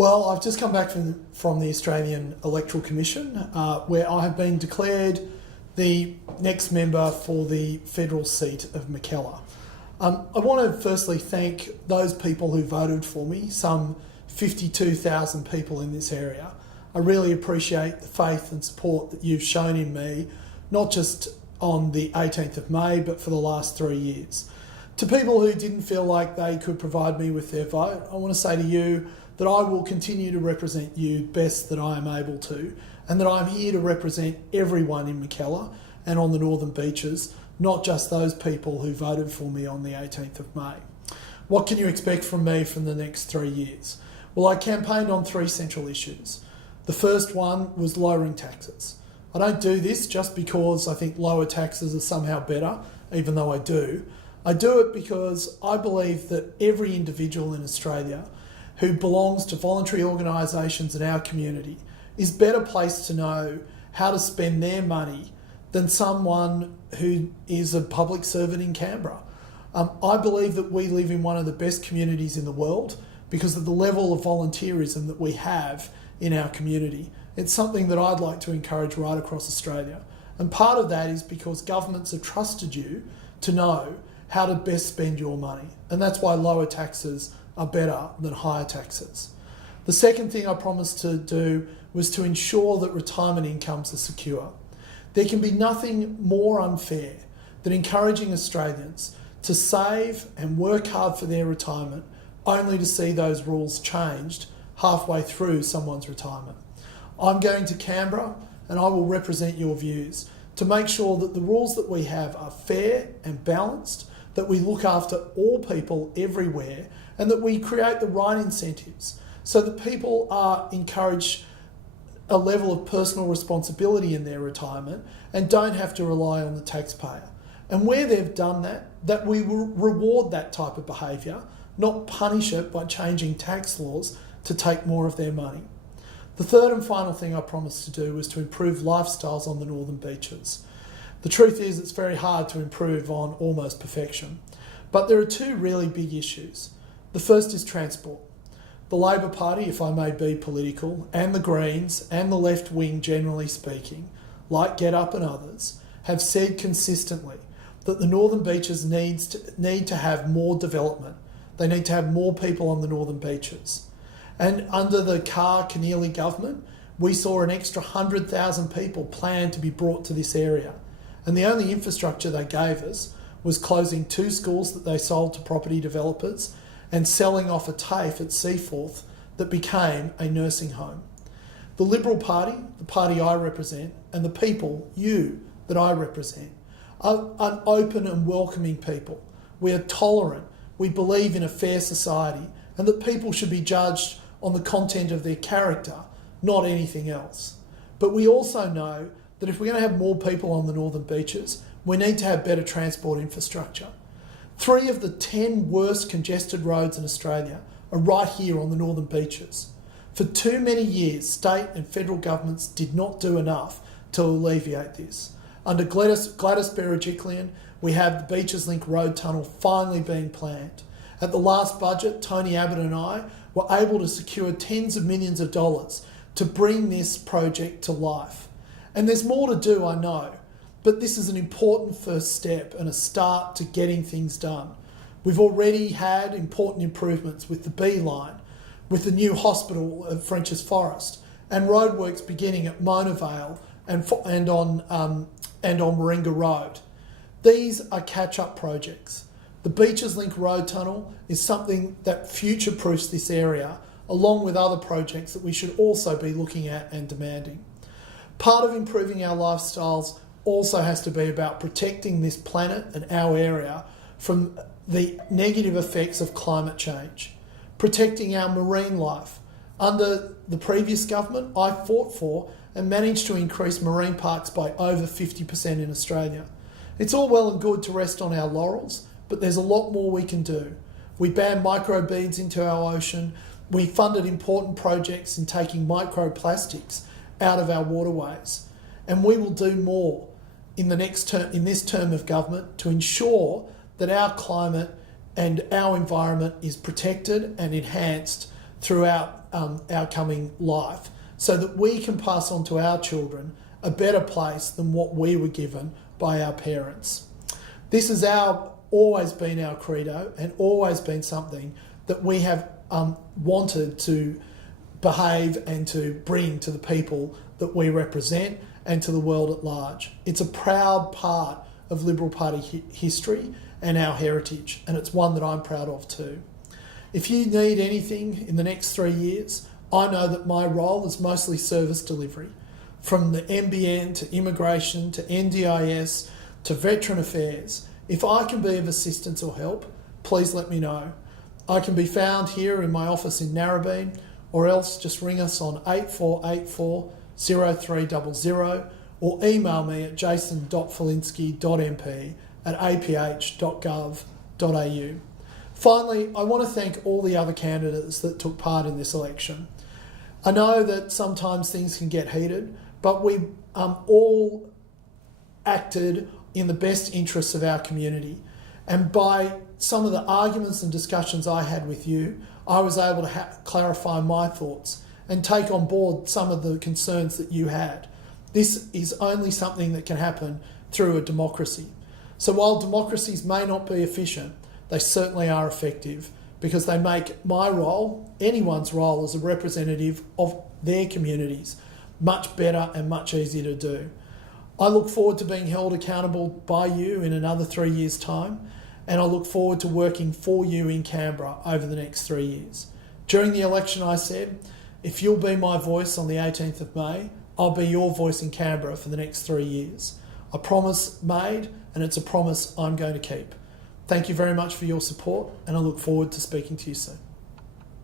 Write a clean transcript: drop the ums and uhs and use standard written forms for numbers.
Well, I've just come back from the Australian Electoral Commission, where I have been declared the next member for the federal seat of Mackellar. I want to firstly thank those people who voted for me, some 52,000 people in this area. I really appreciate the faith and support that you've shown in me, not just on the 18th of May, but for the last 3 years. To people who didn't feel like they could provide me with their vote, I want to say to you that I will continue to represent you best that I am able to, and that I'm here to represent everyone in Mackellar and on the Northern Beaches, not just those people who voted for me on the 18th of May. What can you expect from me from the next 3 years? Well, I campaigned on 3 central issues. The first one was lowering taxes. I don't do this just because I think lower taxes are somehow better, even though I do. I do it because I believe that every individual in Australia who belongs to voluntary organisations in our community is better placed to know how to spend their money than someone who is a public servant in Canberra. I believe that we live in one of the best communities in the world because of the level of volunteerism that we have in our community. It's something that I'd like to encourage right across Australia. And part of that is because governments have trusted you to know how to best spend your money. And that's why lower taxes are better than higher taxes. The second thing I promised to do was to ensure that retirement incomes are secure. There can be nothing more unfair than encouraging Australians to save and work hard for their retirement only to see those rules changed halfway through someone's retirement. I'm going to Canberra and I will represent your views to make sure that the rules that we have are fair and balanced, that we look after all people everywhere, and that we create the right incentives so that people are encouraged a level of personal responsibility in their retirement and don't have to rely on the taxpayer. And where they've done that, that we will reward that type of behaviour, not punish it by changing tax laws to take more of their money. The third and final thing I promised to do was to improve lifestyles on the Northern Beaches. The truth is it's very hard to improve on almost perfection, but there are 2 really big issues. The first is transport. The Labor Party, if I may be political, and the Greens and the left wing generally speaking, like Get Up and others, have said consistently that the Northern Beaches need to have more development. They need to have more people on the Northern Beaches. And under the Carr-Keneally government, we saw an extra 100,000 people planned to be brought to this area. And the only infrastructure they gave us was closing 2 schools that they sold to property developers and selling off a TAFE at Seaforth that became a nursing home. The Liberal Party, the party I represent, and the people, you, that I represent, are an open and welcoming people. We are tolerant, we believe in a fair society, and that people should be judged on the content of their character, not anything else. But we also know that if we're going to have more people on the Northern Beaches, we need to have better transport infrastructure. 3 of the 10 worst congested roads in Australia are right here on the Northern Beaches. For too many years, state and federal governments did not do enough to alleviate this. Under Gladys Berejiklian, we have the Beaches Link Road Tunnel finally being planned. At the last budget, Tony Abbott and I were able to secure tens of millions of dollars to bring this project to life. And there's more to do, I know, but this is an important first step and a start to getting things done. We've already had important improvements with the B line, with the new hospital at Frenchs Forest, and roadworks beginning at Mona Vale and on Warringah Road. These are catch-up projects. The Beaches Link Road Tunnel is something that future-proofs this area, along with other projects that we should also be looking at and demanding. Part of improving our lifestyles also has to be about protecting this planet and our area from the negative effects of climate change, protecting our marine life. Under the previous government, I fought for and managed to increase marine parks by over 50% in Australia. It's all well and good to rest on our laurels, but there's a lot more we can do. We banned microbeads into our ocean. We funded important projects in taking microplastics out of our waterways. And we will do more in this term of government to ensure that our climate and our environment is protected and enhanced throughout our coming life, so that we can pass on to our children a better place than what we were given by our parents. This has always been our credo and always been something that we have wanted to behave and to bring to the people that we represent and to the world at large. It's a proud part of Liberal Party history and our heritage, and it's one that I'm proud of too. If you need anything in the next 3 years, I know that my role is mostly service delivery. From the NBN to immigration to NDIS to veteran affairs, if I can be of assistance or help, please let me know. I can be found here in my office in Narrabeen, or else just ring us on 8484 0300 or email me at jason.falinski.mp@aph.gov.au. Finally, I want to thank all the other candidates that took part in this election. I know that sometimes things can get heated, but we all acted in the best interests of our community. And by some of the arguments and discussions I had with you, I was able to clarify my thoughts and take on board some of the concerns that you had. This is only something that can happen through a democracy. So while democracies may not be efficient, they certainly are effective, because they make my role, anyone's role as a representative of their communities, much better and much easier to do. I look forward to being held accountable by you in another 3 years' time, and I look forward to working for you in Canberra over the next 3 years. During the election, I said, if you'll be my voice on the 18th of May, I'll be your voice in Canberra for the next 3 years. A promise made, and it's a promise I'm going to keep. Thank you very much for your support, and I look forward to speaking to you soon.